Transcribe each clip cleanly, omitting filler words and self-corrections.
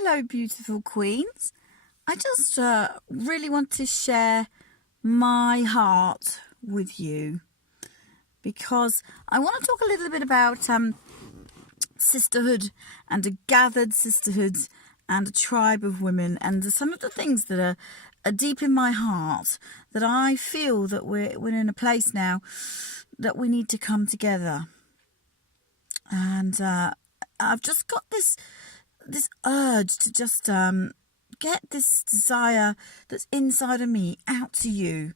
Hello, beautiful queens. I just really want to share my heart with you because I want to talk a little bit about sisterhood and a gathered sisterhood and a tribe of women, and some of the things that are deep in my heart that I feel that we're in a place now that we need to come together. And I've just got this urge to just get this desire that's inside of me out to you.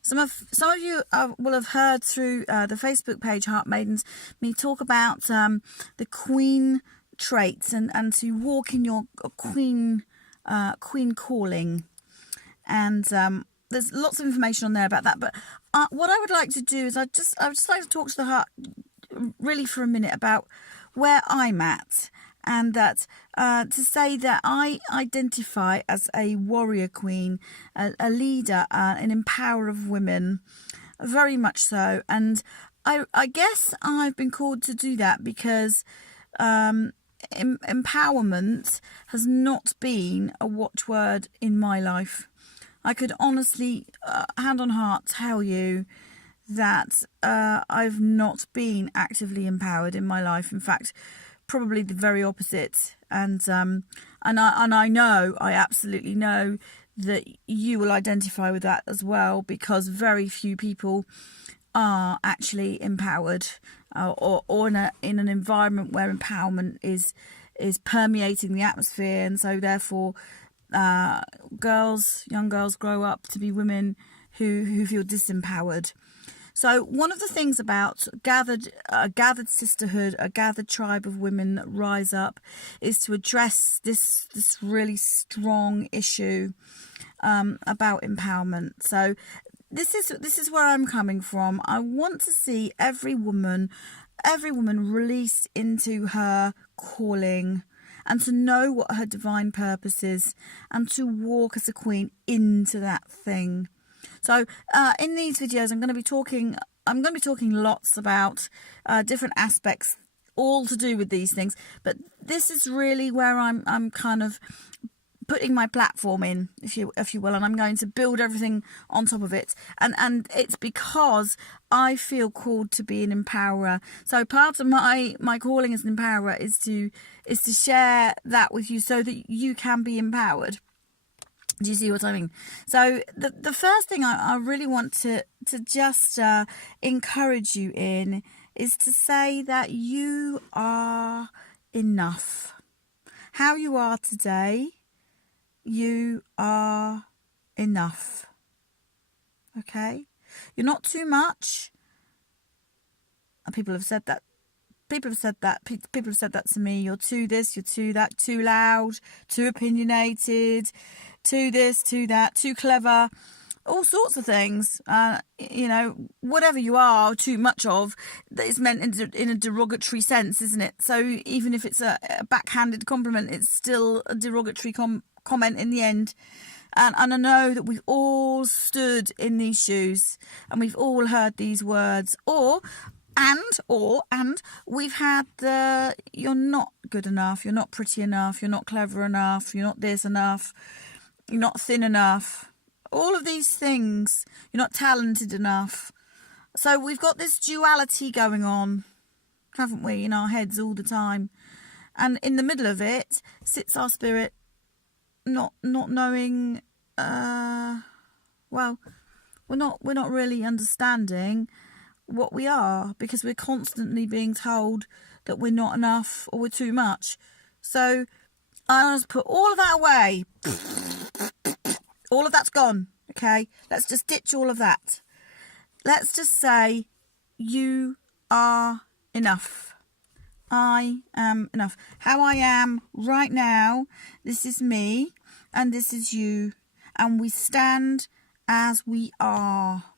Some of you will have heard through the Facebook page Heart Maidens me talk about the queen traits and to walk in your queen calling, and there's lots of information on there about that. But what I would like to do is I would just like to talk to the heart really for a minute about where I'm at. And that to say that I identify as a warrior queen, a leader, an empowerer of women, very much so. And I guess I've been called to do that because empowerment has not been a watchword in my life. I could honestly, hand on heart, tell you that I've not been actively empowered in my life. In fact, probably the very opposite, and I know, I absolutely know that you will identify with that as well, because very few people are actually empowered, or in an environment where empowerment is permeating the atmosphere, and so therefore young girls grow up to be women who feel disempowered. So one of the things about gathered sisterhood, a gathered tribe of women that rise up, is to address this really strong issue about empowerment. So this is where I'm coming from. I want to see every woman released into her calling, and to know what her divine purpose is, and to walk as a queen into that thing. So in these videos, I'm going to be talking lots about different aspects, all to do with these things. But this is really where I'm kind of putting my platform in, if you will, and I'm going to build everything on top of it. And it's because I feel called to be an empowerer. So part of my calling as an empowerer is to share that with you so that you can be empowered. Do you see what I mean? So the first thing I really want to just encourage you in is to say that you are enough. How you are today, you are enough. Okay? You're not too much. People have said that. People have said that to me. You're too this, you're too that, too loud, too opinionated, too this, too that, too clever, all sorts of things. Whatever you are too much of, that is meant in a derogatory sense, isn't it? So even if it's a backhanded compliment, it's still a derogatory comment in the end. And I know that we've all stood in these shoes, and we've all heard these words, and we've had the "you're not good enough, you're not pretty enough, you're not clever enough, you're not this enough, you're not thin enough," all of these things, "you're not talented enough." So we've got this duality going on, haven't we, in our heads all the time. And in the middle of it sits our spirit not knowing, we're not really understanding what we are, because we're constantly being told that we're not enough or we're too much. So I want to put all of that away. All of that's gone. Okay, let's just ditch all of that. Let's just say you are enough. I am enough. How I am right now, this is me and this is you, and we stand as we are.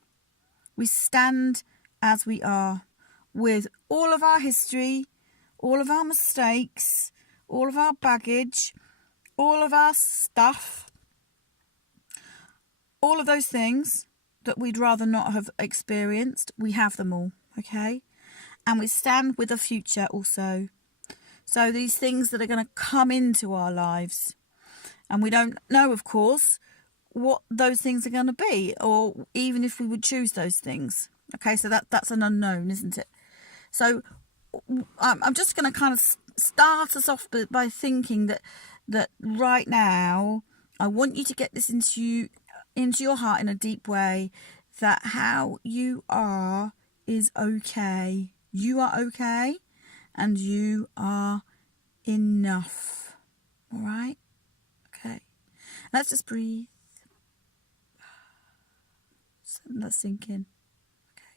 We stand as we are, with all of our history, all of our mistakes, all of our baggage, all of our stuff, all of those things that we'd rather not have experienced. We have them all, okay? And we stand with a future also. So these things that are going to come into our lives, and we don't know, of course, what those things are going to be, or even if we would choose those things. Okay, so that's an unknown, isn't it? So I'm just going to kind of start us off by thinking that right now, I want you to get this into your heart in a deep way, that how you are is okay. You are okay, and you are enough. All right? Okay. Let's just breathe. Let's sink in. Okay.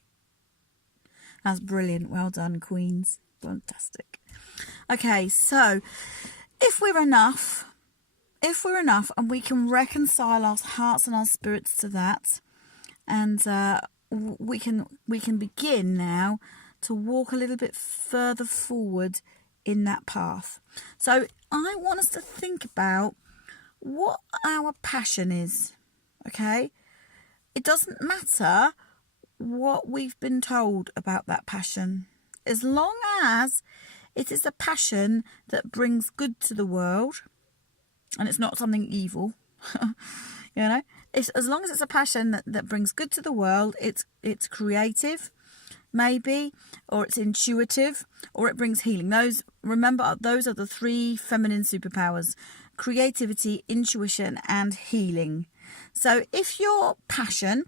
That's brilliant. Well done, Queens. Fantastic. Okay, so if we're enough and we can reconcile our hearts and our spirits to that, and we can begin now to walk a little bit further forward in that path. So I want us to think about what our passion is. Okay, it doesn't matter what we've been told about that passion, as long as it is a passion that brings good to the world, and it's not something evil. It's, as long as it's a passion that brings good to the world, it's creative, maybe, or it's intuitive, or it brings healing. Remember, those are the 3 feminine superpowers: creativity, intuition, and healing. So if your passion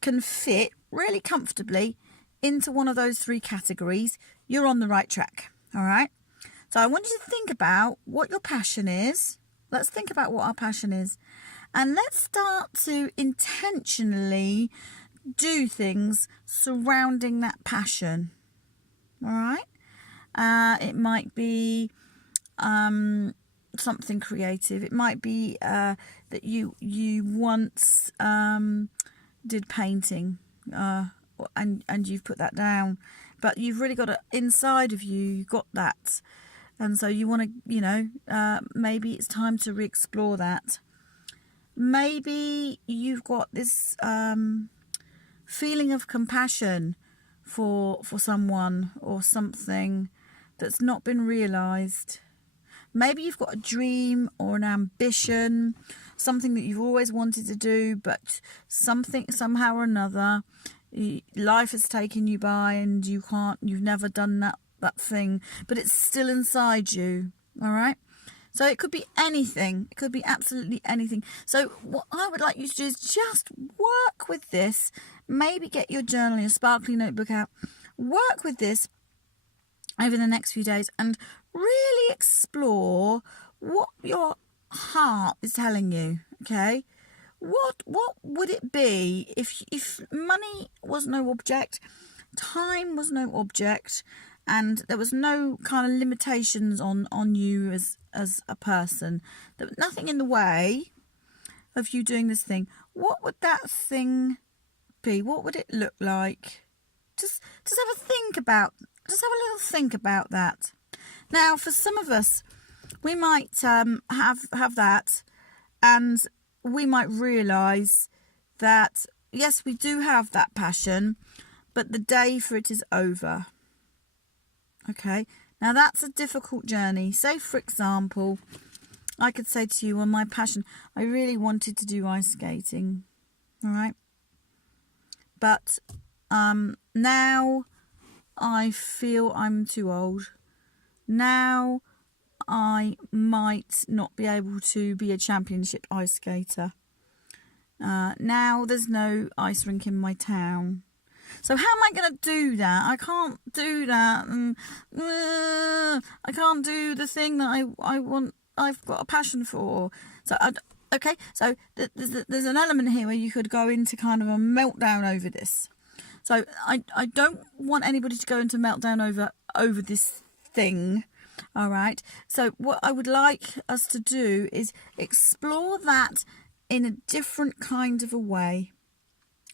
can fit really comfortably into one of those 3 categories, you're on the right track. All right. So I want you to think about what your passion is. Let's think about what our passion is. And let's start to intentionally do things surrounding that passion. All right. It might be something creative. It might be that you once did painting, and you've put that down, but you've really got it inside of you. You've got that, and so you want to, maybe it's time to re-explore that. Maybe you've got this feeling of compassion for someone or something that's not been realised. Maybe you've got a dream or an ambition, something that you've always wanted to do, but somehow or another, life has taken you by and you've never done that thing, but it's still inside you. All right. So it could be anything. It could be absolutely anything. So what I would like you to do is just work with this. Maybe get your journal, your sparkly notebook out. Work with this over the next few days and really explore what your heart is telling you. Okay, what would it be if money was no object, time was no object, and there was no kind of limitations on you as a person? There was nothing in the way of you doing this thing. What would that thing be? What would it look like? Just have a think about. Just have a little think about that. Now, for some of us, we might have that, and we might realise that, yes, we do have that passion, but the day for it is over. Okay, now that's a difficult journey. Say, for example, I could say to you, on my passion, I really wanted to do ice skating, all right? But now I feel I'm too old. Now I might not be able to be a championship ice skater. Now there's no ice rink in my town. So how am I going to do that? I can't do that. And I can't do the thing that I want. I've got a passion for. So okay. So there's an element here where you could go into kind of a meltdown over this. So I don't want anybody to go into meltdown over this thing. All right. So what I would like us to do is explore that in a different kind of a way.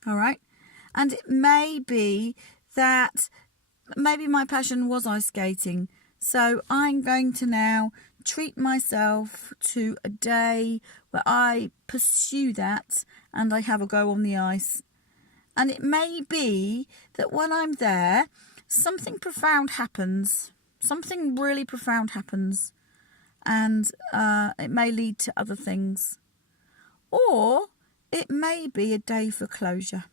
All right. And it may be that maybe my passion was ice skating. So I'm going to now treat myself to a day where I pursue that and I have a go on the ice. And it may be that when I'm there, something profound happens. something really profound happens, and it may lead to other things, or it may be a day for closure.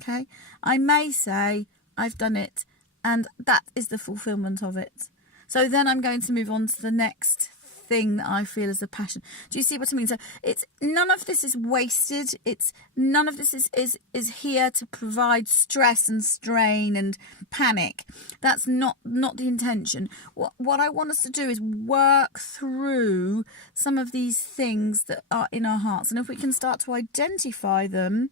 Okay, I may say I've done it, and that is the fulfillment of it. So then I'm going to move on to the next thing that I feel is a passion. Do you see what I mean? So it's none of this is wasted. It's none of this is here to provide stress and strain and panic. That's not the intention. What I want us to do is work through some of these things that are in our hearts, and if we can start to identify them,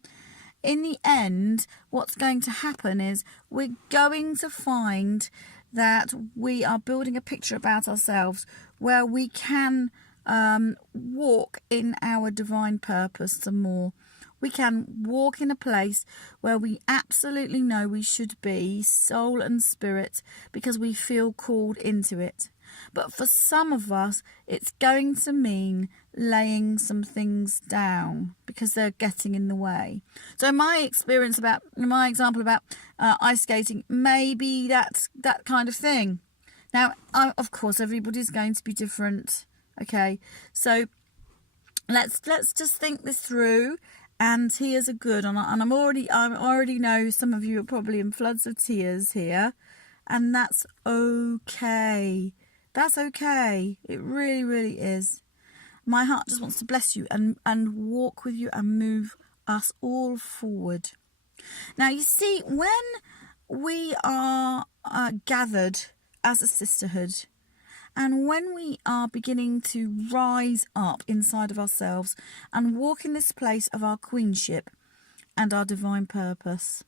in the end, what's going to happen is we're going to find that we are building a picture about ourselves where we can walk in our divine purpose some more. We can walk in a place where we absolutely know we should be, soul and spirit, because we feel called into it. But for some of us, it's going to mean laying some things down because they're getting in the way. So my example about ice skating, maybe that's that kind of thing. Now, of course, everybody's going to be different. Okay, so let's just think this through. And tears are good, and I already know some of you are probably in floods of tears here, and that's okay. That's okay. It really, really is. My heart just wants to bless you and walk with you and move us all forward. Now, you see, when we are gathered as a sisterhood, and when we are beginning to rise up inside of ourselves and walk in this place of our queenship and our divine purpose,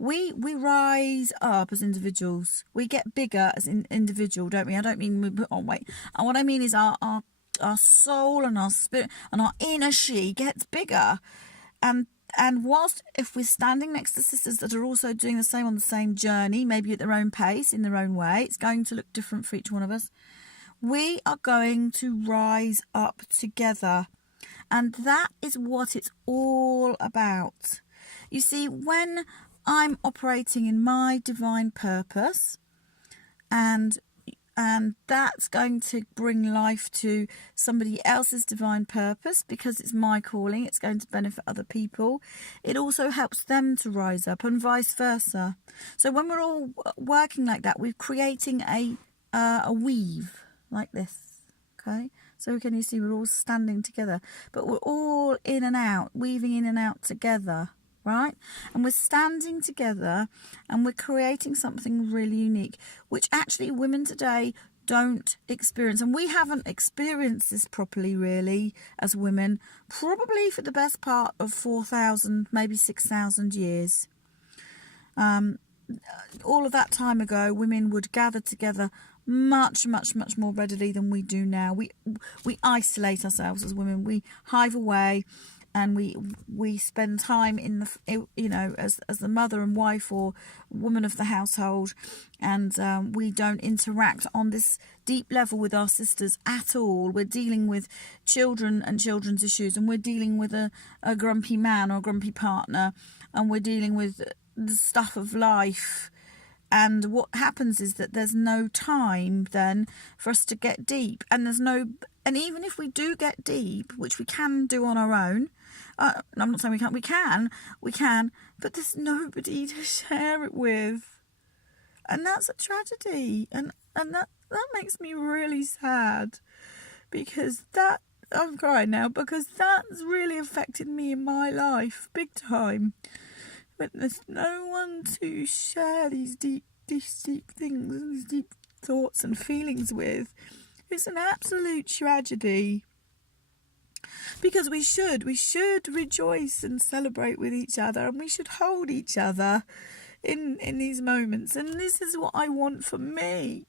we rise up as individuals. We get bigger as an individual, don't we? I don't mean we put on weight. And what I mean is our soul and our spirit and our inner she gets bigger. And whilst if we're standing next to sisters that are also doing the same on the same journey, maybe at their own pace, in their own way, it's going to look different for each one of us. We are going to rise up together. And that is what it's all about. You see, when I'm operating in my divine purpose, and that's going to bring life to somebody else's divine purpose because it's my calling, it's going to benefit other people. It also helps them to rise up and vice versa. So when we're all working like that, we're creating a weave like this, okay? So can you see we're all standing together, but we're all in and out, weaving in and out together, right? And we're standing together and we're creating something really unique, which actually women today don't experience. And we haven't experienced this properly, really, as women, probably for the best part of 4,000, maybe 6,000 years. All of that time ago, women would gather together much more readily than we do now. We isolate ourselves as women. We hive away, and we spend time in the, you know, as the mother and wife or woman of the household, and we don't interact on this deep level with our sisters at all. We're dealing with children and children's issues, and we're dealing with a grumpy man or a grumpy partner, and we're dealing with the stuff of life. And what happens is that there's no time then for us to get deep, and even if we do get deep, which we can do on our own, I'm not saying we can't, we can, but there's nobody to share it with. And that's a tragedy. And that makes me really sad, because I'm crying now, because that's really affected me in my life, big time. But there's no one to share these deep things, these deep thoughts and feelings with. It's an absolute tragedy. Because we should rejoice and celebrate with each other, and we should hold each other in these moments. And this is what I want for me,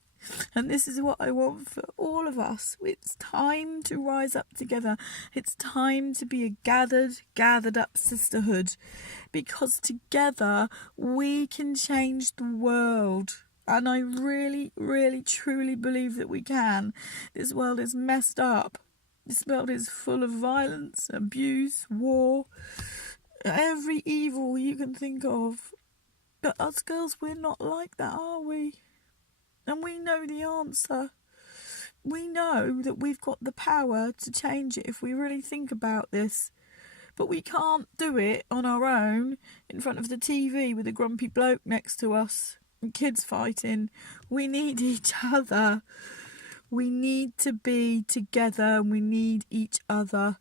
and this is what I want for all of us. It's time to rise up together. It's time to be a gathered up sisterhood, because together we can change the world. And I really, really, truly believe that we can. This world is messed up. This world is full of violence, abuse, war, every evil you can think of. But us girls, we're not like that, are we? And we know the answer. We know that we've got the power to change it if we really think about this. But we can't do it on our own in front of the TV with a grumpy bloke next to us and kids fighting. We need each other. We need to be together and we need each other.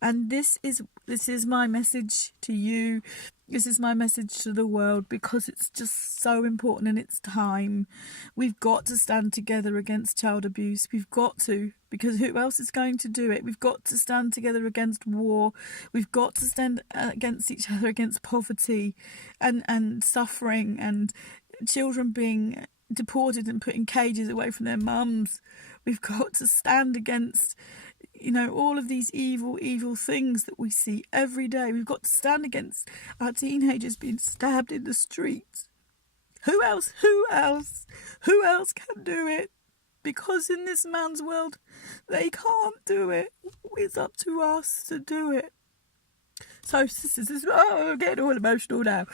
And this is my message to you. This is my message to the world, because it's just so important and it's time. We've got to stand together against child abuse. We've got to, because who else is going to do it? We've got to stand together against war. We've got to stand against each other, against poverty and suffering and children being deported and put in cages away from their mums. We've got to stand against, all of these evil things that we see every day. We've got to stand against our teenagers being stabbed in the streets. Who else can do it? Because in this man's world, they can't do it. It's up to us to do it. So, sisters, I'm getting all emotional now.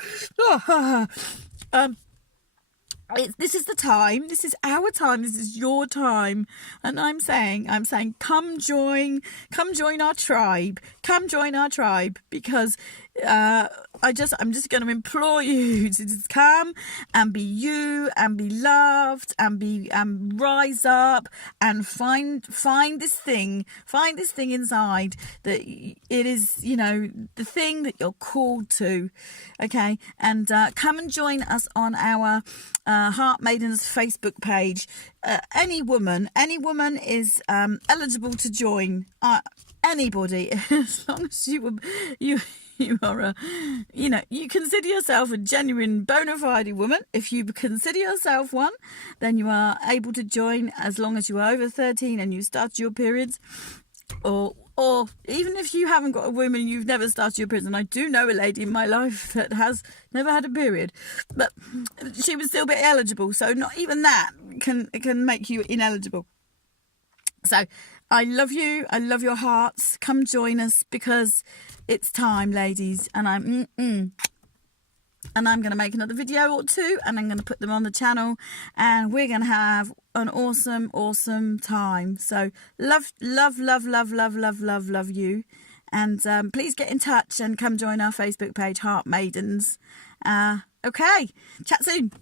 This is the time. This is our time. This is your time. And I'm saying, come join our tribe. Come join our tribe, because I'm just going to implore you to just come and be you and be loved and rise up and find this thing inside that it is, the thing that you're called to. Okay. And come and join us on our Heart Maidens Facebook page. Any woman is eligible to join. Anybody, as long as you are you consider yourself a genuine bona fide woman. If you consider yourself one, then you are able to join, as long as you are over 13 and you start your periods, or even if you haven't got a womb and you've never started your periods. And I do know a lady in my life that has never had a period, but she would still be eligible. So not even that can make you ineligible. So I love you. I love your hearts. Come join us, because it's time, ladies. And I'm going to make another video or two, and I'm going to put them on the channel, and we're going to have an awesome time. So love you. And please get in touch and come join our Facebook page, Heart Maidens. Okay, chat soon.